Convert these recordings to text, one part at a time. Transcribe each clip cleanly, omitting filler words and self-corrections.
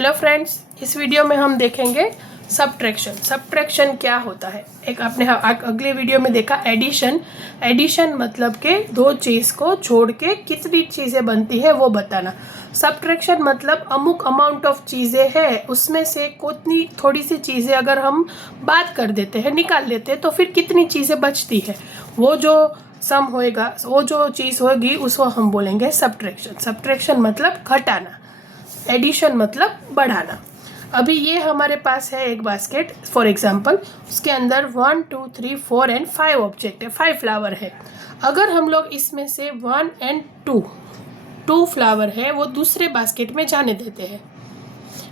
Hello friends, इस video में हम देखेंगे सब्ट्रैक्शन। सब्ट्रैक्शन क्या होता है? एक आपने अगले वीडियो में देखा एडिशन। एडिशन मतलब के दो चीज़ को छोड़ के कितनी चीज़ें बनती है वो बताना। सब्ट्रैक्शन मतलब अमुक अमाउंट ऑफ चीज़ें है, उसमें से कितनी थोड़ी सी चीज़ें अगर हम बात कर देते हैं, निकाल लेते हैं, तो फिर कितनी चीज़ें बचती है, वो जो सम होएगा, वो जो चीज़ होगी उसको हम बोलेंगे सब्ट्रैक्शन। सब्ट्रैक्शन मतलब घटाना, एडिशन मतलब बढ़ाना। अभी ये हमारे पास है एक बास्केट फॉर एग्जांपल, उसके अंदर 1 2 3 4 एंड 5 ऑब्जेक्ट है, 5 फ्लावर है। अगर हम लोग इसमें से 1 एंड 2 फ्लावर है वो दूसरे बास्केट में जाने देते हैं,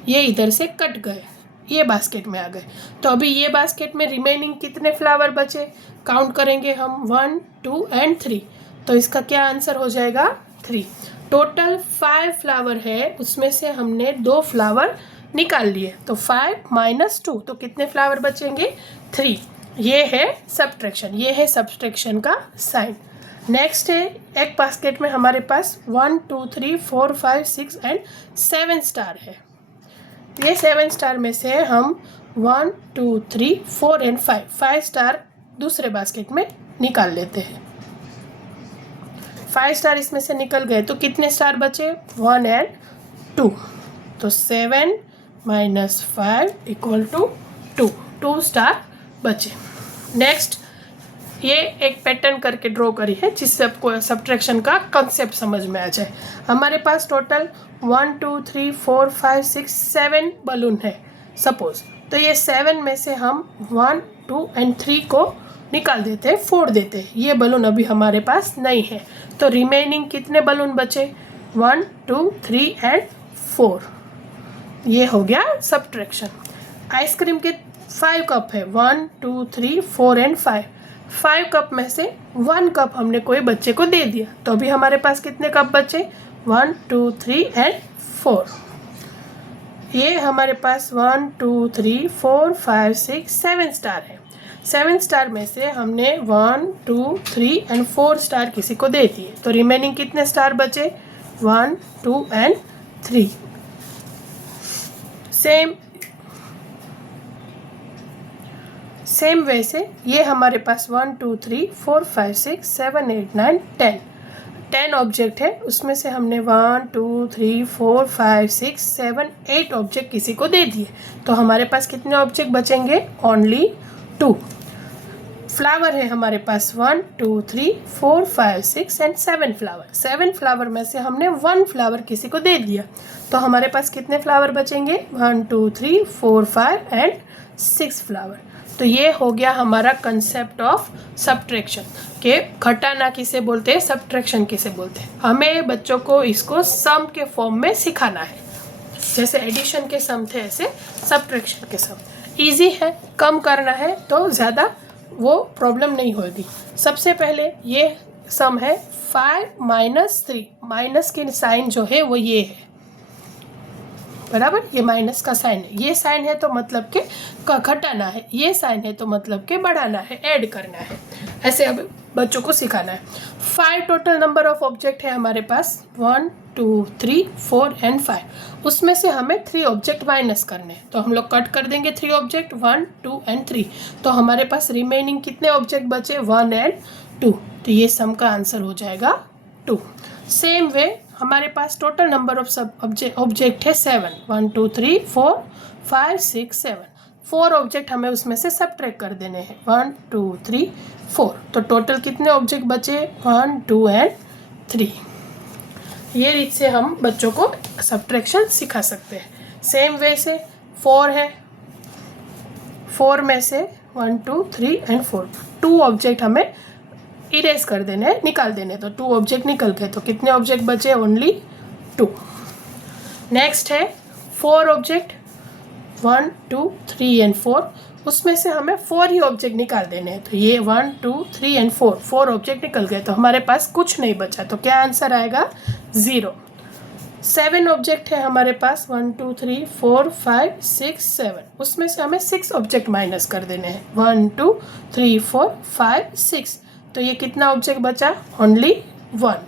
ये इधर से कट गए, ये बास्केट में आ गए, तो अभी ये बास्केट में रिमेनिंग कितने फ्लावर बचे काउंट करेंगे हम 1 2 एंड 3, तो इसका क्या आंसर हो जाएगा 3। टोटल 5 फ्लावर है, उसमें से हमने 2 फ्लावर निकाल लिए, तो 5 - 2, तो कितने फ्लावर बचेंगे 3। ये है सब्ट्रैक्शन, ये है सब्ट्रैक्शन का साइन। नेक्स्ट है एक बास्केट में हमारे पास 1 2 3 4 5 6 एंड 7 स्टार है। ये 7 स्टार में से हम 1 2 3 4 एंड 5 स्टार दूसरे बास्केट में निकाल लेते हैं। 5 स्टार इसमें से निकल गए, तो कितने स्टार बचे 1 एंड 2, तो 7 - 5 = 2 स्टार बचे। नेक्स्ट ये एक पैटर्न करके ड्रॉ करी है जिससे आपको सब्ट्रैक्शन का कंसेप्ट समझ में आ जाए। हमारे पास टोटल 1 2 3 4 5 6 7 बलून है सपोज, तो ये 7 में से हम 1 2 एंड 3 को निकाल देते हैं, फोड़ देते हैं। ये बलून अभी हमारे पास नहीं है, तो रिमेनिंग कितने बलून बचे 1 2 3 एंड 4। ये हो गया सब्ट्रैक्शन। आइसक्रीम के 5 कप है, 1 2 3 4 एंड 5 कप में से 1 कप हमने कोई बच्चे को दे दिया, तो अभी हमारे पास कितने कप बचे 1 2 3 एंड 4। ये हमारे पास 1 2 3 4 5 6 7 स्टार है। 7 स्टार में से हमने 1 2 3 एंड 4 स्टार किसी को दे दिए, तो रिमेनिंग कितने स्टार बचे 1 2 एंड 3। सेम वे से ये हमारे पास 1 2 3 4 5 6 7 8 9 10 ऑब्जेक्ट है, उसमें से हमने 1 2 3 4 5 6 7 8 ऑब्जेक्ट किसी को दे दिए, तो हमारे पास कितने ऑब्जेक्ट बचेंगे ओनली 2। फ्लावर है हमारे पास 1 2 3 4 5 6 एंड 7 फ्लावर। 7 फ्लावर में से हमने 1 फ्लावर किसी को दे दिया, तो हमारे पास कितने फ्लावर बचेंगे 1 2 3 4 5 एंड 6 फ्लावर। तो ये हो गया हमारा कंसेप्ट ऑफ सब्ट्रैक्शन के घटाना किसे बोलते हैं, सब्ट्रैक्शन किसे बोलते हैं। हमें बच्चों को इसको सम के फॉर्म में सिखाना है, जैसे एडिशन के सम थे ऐसे सब्ट्रैक्शन के सम। इजी है, कम करना है तो ज़्यादा वो प्रॉब्लम नहीं होगी। सबसे पहले ये सम है 5 - 3, माइनस की साइन जो है वो ये है, बराबर, ये माइनस का साइन है, ये साइन है तो मतलब के घटाना है, ये साइन है तो मतलब के बढ़ाना है, ऐड करना है। ऐसे अब बच्चों को सिखाना है। 5 टोटल नंबर ऑफ ऑब्जेक्ट है हमारे पास 1 2 3 4 एंड 5, उसमें से हमें 3 ऑब्जेक्ट माइनस करने हैं, तो हम लोग कट कर देंगे 3 ऑब्जेक्ट 1 2 एंड 3, तो हमारे पास रिमेनिंग कितने ऑब्जेक्ट बचे 1 एंड 2, तो ये सम का आंसर हो जाएगा 2। सेम वे हमारे पास टोटल नंबर ऑफ सब ऑब्जेक्ट है 7, 1 2 3 4 5 6 7, 4 ऑब्जेक्ट हमें उसमें से सब्ट्रैक्ट कर देने हैं 1 2 3 4, तो टोटल कितने ऑब्जेक्ट बचे 1 2 एंड 3। ये रीत से हम बच्चों को सब्ट्रैक्शन सिखा सकते हैं। सेम वे से 4 है, 4 में से 1 2 3 एंड 4, 2 ऑब्जेक्ट हमें इरेज कर देने, निकाल देने, तो 2 ऑब्जेक्ट निकल गए, तो कितने ऑब्जेक्ट बचे ओनली 2। नेक्स्ट है 4 ऑब्जेक्ट 1 2 3 एंड 4, उसमें से हमें 4 ही ऑब्जेक्ट निकाल देने हैं, तो ये 1 2 3 एंड 4 ऑब्जेक्ट निकल गए, तो हमारे पास कुछ नहीं बचा, तो क्या आंसर आएगा 0। 7 ऑब्जेक्ट है हमारे पास 1 2 3 4 5 6 7, उसमें से हमें 6 ऑब्जेक्ट माइनस कर देने हैं 1 2 3 4 5 6, तो ये कितना ऑब्जेक्ट बचा ओनली 1।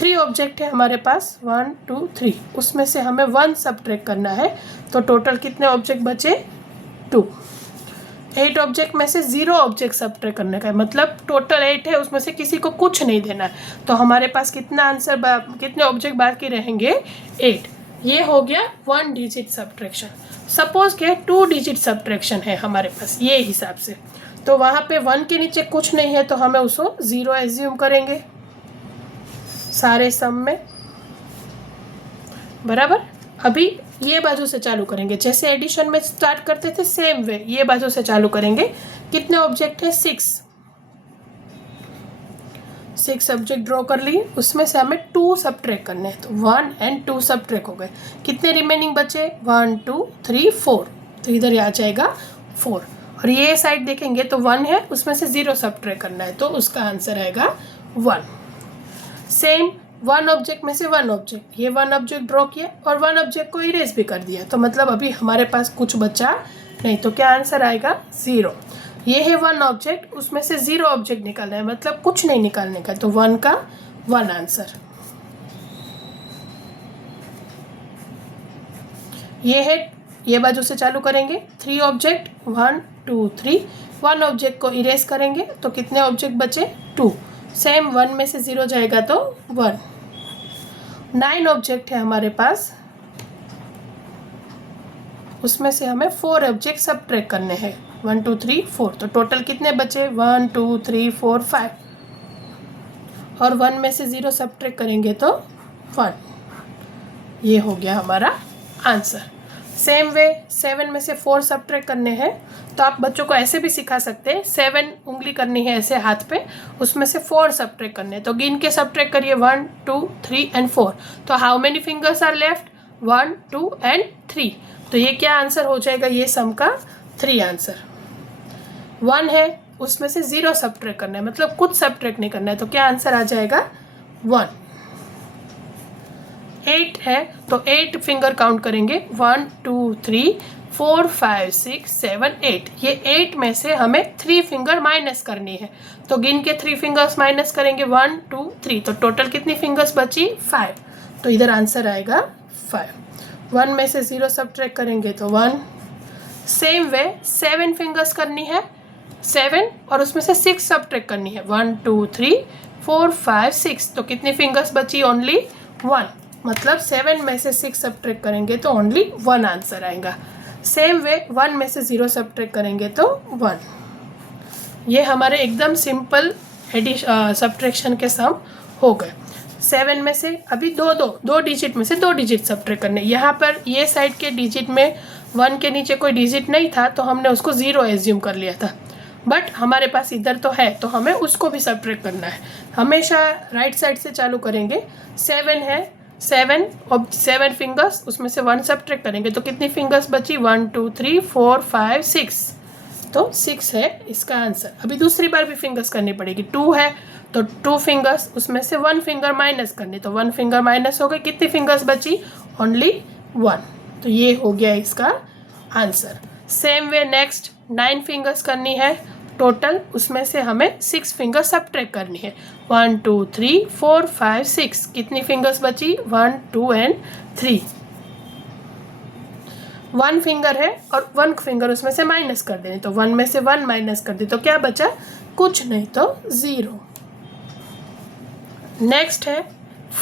3 ऑब्जेक्ट है हमारे पास 1 2 3, उसमें से हमें 1 सब्ट्रैक्ट करना है। तो टोटल कितने ऑब्जेक्ट बचे 2। 8 ऑब्जेक्ट में से 0 ऑब्जेक्ट सब्ट्रैक्ट करने का है, मतलब टोटल 8 है, उसमें से किसी को कुछ नहीं देना है। तो हमारे पास कितना आंसर कितने ऑब्जेक्ट बाकी रहेंगे 8। ये हो गया 1 डिजिट सब्ट्रैक्शन। सपोज के 2 डिजिट सब्ट्रैक्शन है हमारे पास ये हिसाब से, तो वहाँ पे 1 के नीचे कुछ नहीं है तो हमें उसको 0 एज्यूम करेंगे सारे सम में, बराबर। अभी ये बाजू से चालू करेंगे, जैसे एडिशन में स्टार्ट करते थे सेम वे ये बाजू से चालू करेंगे। कितने ऑब्जेक्ट है 6 ऑब्जेक्ट ड्रॉ कर लिए, उसमें से हमें 2 सब्ट्रैक्ट करने हैं, तो 1 और 2 सब्ट्रैक्ट हो गए। कितने रिमेनिंग बचे 1 2 3 4, तो इधर आ जाएगा 4। और ये साइड देखेंगे तो 1 है, उसमें से 0 सब्ट्रैक्ट करना है, तो उसका आंसर आएगा 1। सेम 1 ऑब्जेक्ट में से 1 ऑब्जेक्ट, ये 1 ऑब्जेक्ट ड्रॉ किया और 1 ऑब्जेक्ट को इरेज भी कर दिया, तो मतलब अभी हमारे पास कुछ बचा नहीं, तो क्या आंसर आएगा 0। ये है 1 ऑब्जेक्ट, उसमें से 0 ऑब्जेक्ट निकालना है, मतलब कुछ नहीं निकालने का, तो 1 का 1 आंसर। ये है, ये बाजू से चालू करेंगे 3 ऑब्जेक्ट 1 2 3, 1 ऑब्जेक्ट को इरेज करेंगे तो कितने ऑब्जेक्ट बचे 2। सेम 1 में से 0 जाएगा तो 1। 9 ऑब्जेक्ट है हमारे पास, उसमें से हमें 4 ऑब्जेक्ट सब्ट्रैक्ट करने हैं 1 2 3 4, तो टोटल कितने बचे 1 2 3 4 5, और 1 में से 0 सब्ट्रैक्ट करेंगे तो 1। ये हो गया हमारा आंसर। सेम वे 7 में से 4 सब्ट्रैक्ट करने हैं, तो आप बच्चों को ऐसे भी सिखा सकते हैं, 7 उंगली करनी है ऐसे हाथ पे, उसमें से 4 सब्ट्रैक्ट करने हैं, तो गिन के सब्ट्रैक्ट करिए 1 2 3 एंड 4, तो how many fingers are left 1 2 and 3, तो ये क्या आंसर हो जाएगा ये सम का 3 आंसर। 1 है, उसमें से 0 सब्ट्रैक्ट करना है, मतलब कुछ सब्ट्रैक्ट नहीं करना है, तो क्या आंसर आ जाएगा 1। 8 है तो 8 फिंगर काउंट करेंगे 1 2 3 4 5 6 7 8, ये 8 में से हमें 3 फिंगर माइनस करनी है, तो गिन के 3 फिंगर्स माइनस करेंगे 1 2 3, तो टोटल कितनी फिंगर्स बची 5, तो इधर आंसर आएगा 5। 1 में से 0 सब्ट्रैक्ट करेंगे तो 1। सेम वे 7 फिंगर्स करनी है 7, और उसमें से 6 सब्ट्रैक्ट करनी है 1 2 3 4 5 6, तो कितनी फिंगर्स बची ओनली 1, मतलब 7 में से 6 सब्ट्रैक्ट करेंगे तो ओनली 1 आंसर आएगा। सेम वे 1 में से 0 सब्ट्रैक्ट करेंगे तो 1। ये हमारे एकदम सिंपल सब्ट्रैक्शन के सम हो गए। 7 में से अभी दो डिजिट में से 2 डिजिट सब्ट्रैक्ट करने, यहाँ पर ये साइड के डिजिट में 1 के नीचे कोई डिजिट नहीं था तो हमने उसको 0 एज्यूम कर लिया था, बट हमारे पास इधर तो है तो हमें उसको भी सब्ट्रैक्ट करना है। हमेशा राइट साइड से चालू करेंगे। 7 है, 7 फिंगर्स, उसमें से 1 सब्ट्रैक्ट करेंगे तो कितनी फिंगर्स बची 1 2 3 4 5 6, तो 6 है इसका आंसर। अभी दूसरी बार भी फिंगर्स करनी पड़ेगी। 2 है तो 2 फिंगर्स, उसमें से 1 फिंगर माइनस करनी, तो 1 फिंगर माइनस हो गई, कितनी फिंगर्स बची ओनली 1, तो ये हो गया इसका answer. Same way next 9 fingers करनी है टोटल, उसमें से हमें 6 फिंगर सब्ट्रैक्ट करनी है 1 2 3 4 5 6, कितनी फिंगर्स बची 1 2 एंड 3। 1 फिंगर है और 1 फिंगर उसमें से माइनस कर देनी, तो 1 में से 1 माइनस कर दी तो क्या बचा कुछ नहीं, तो 0। नेक्स्ट है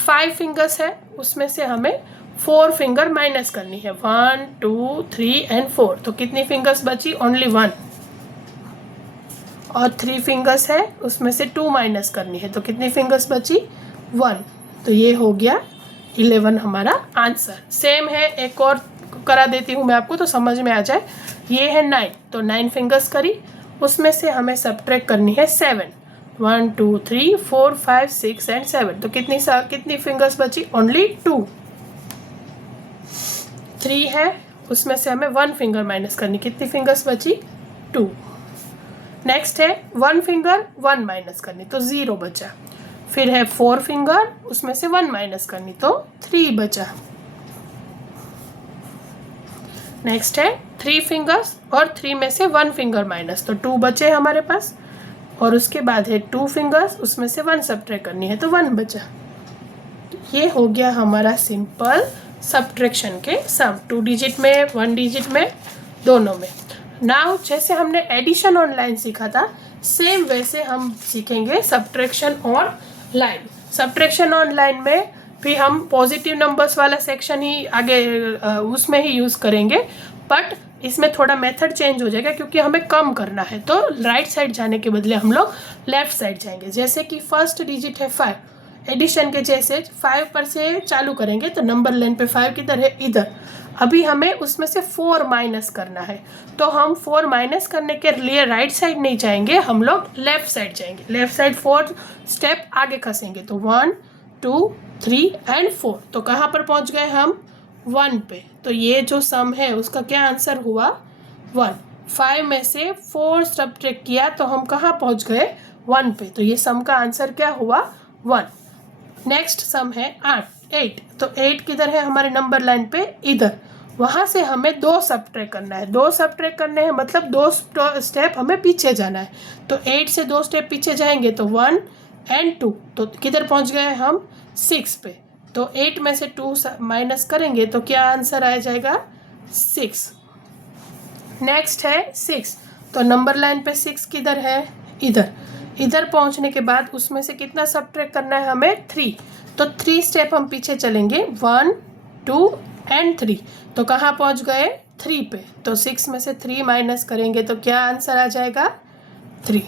5 फिंगर्स है, उसमें से हमें 4 फिंगर माइनस करनी है 1 2 3 एंड 4, तो कितनी फिंगर्स बची ओनली 1। और 3 फिंगर्स है, उसमें से 2 माइनस करनी है, तो कितनी फिंगर्स बची 1, तो ये हो गया 11 हमारा आंसर। सेम है, एक और करा देती हूँ मैं आपको तो समझ में आ जाए। ये है 9, तो 9 फिंगर्स करी, उसमें से हमें सब्ट्रैक्ट करनी है 7 1 2 3 4 5 6 एंड 7, तो कितनी फिंगर्स बची ओनली 2। 3 है, उसमें से हमें 1 फिंगर माइनस करनी, कितनी फिंगर्स बची 2। नेक्स्ट है 1 फिंगर 1 माइनस करनी, तो 0 बचा। फिर है 4 फिंगर, उसमें से 1 माइनस करनी, तो 3 बचा। नेक्स्ट है 3 फिंगर्स और 3 में से 1 फिंगर माइनस, तो 2 बचे हमारे पास। और उसके बाद है 2 फिंगर्स, उसमें से 1 सब्ट्रैक्ट करनी है, तो 1 बचा। ये हो गया हमारा सिंपल सब्ट्रैक्शन के सम, 2 डिजिट में, 1 डिजिट में, दोनों में। नाउ जैसे हमने एडिशन ऑन लाइन सीखा था, सेम वैसे हम सीखेंगे subtraction on line. Subtraction on line में भी हम पॉजिटिव नंबर्स वाला सेक्शन ही आगे उसमें ही यूज़ करेंगे, बट इसमें थोड़ा मेथड चेंज हो जाएगा क्योंकि हमें कम करना है। तो राइट साइड जाने के बदले हम लोग लेफ्ट साइड जाएंगे। जैसे कि फर्स्ट डिजिट है 5, एडिशन के जैसे 5 पर से चालू करेंगे तो नंबर लाइन पे 5 किधर है, इधर। अभी हमें उसमें से 4 माइनस करना है, तो हम 4 माइनस करने के लिए राइट साइड नहीं जाएंगे, हम लोग लेफ्ट साइड जाएंगे। लेफ्ट साइड 4 स्टेप आगे खसेंगे, तो 1 2 3 एंड 4। तो कहाँ पर पहुँच गए हम, 1 पे। तो ये जो सम है उसका क्या आंसर हुआ, 1। 5 में से 4 सब्ट्रैक्ट किया तो हम कहाँ पहुँच गए, 1 पे। तो ये सम का आंसर क्या हुआ, 1। नेक्स्ट सम है 8। तो 8 किधर है हमारे नंबर लाइन पे, इधर। वहाँ से हमें 2 सब्ट्रैक्ट करना है। 2 सब्ट्रैक्ट करने हैं मतलब 2 स्टेप हमें पीछे जाना है। तो 8 से 2 स्टेप पीछे जाएंगे तो 1 एंड 2। तो किधर पहुँच गए हम, 6 पे। तो 8 में से 2 माइनस करेंगे तो क्या आंसर आ जाएगा, 6। नेक्स्ट है 6। तो नंबर लाइन पे 6 किधर है, इधर। इधर पहुंचने के बाद उसमें से कितना सब्ट्रैक्ट करना है हमें, 3। तो 3 स्टेप हम पीछे चलेंगे, 1 2 एंड 3। तो कहाँ पहुंच गए, 3 पे। तो 6 में से 3 माइनस करेंगे तो क्या आंसर आ जाएगा, 3।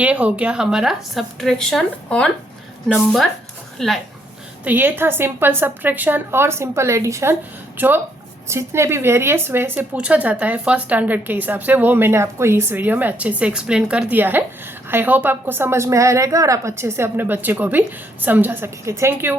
ये हो गया हमारा सब्ट्रैक्शन ऑन नंबर लाइन। तो ये था सिंपल सब्ट्रैक्शन और सिंपल एडिशन, जो जितने भी वेरियस वे से पूछा जाता है फर्स्ट स्टैंडर्ड के हिसाब से, वो मैंने आपको इस वीडियो में अच्छे से एक्सप्लेन कर दिया है। आई होप आपको समझ में आया रहेगा और आप अच्छे से अपने बच्चे को भी समझा सकेंगे। Thank you.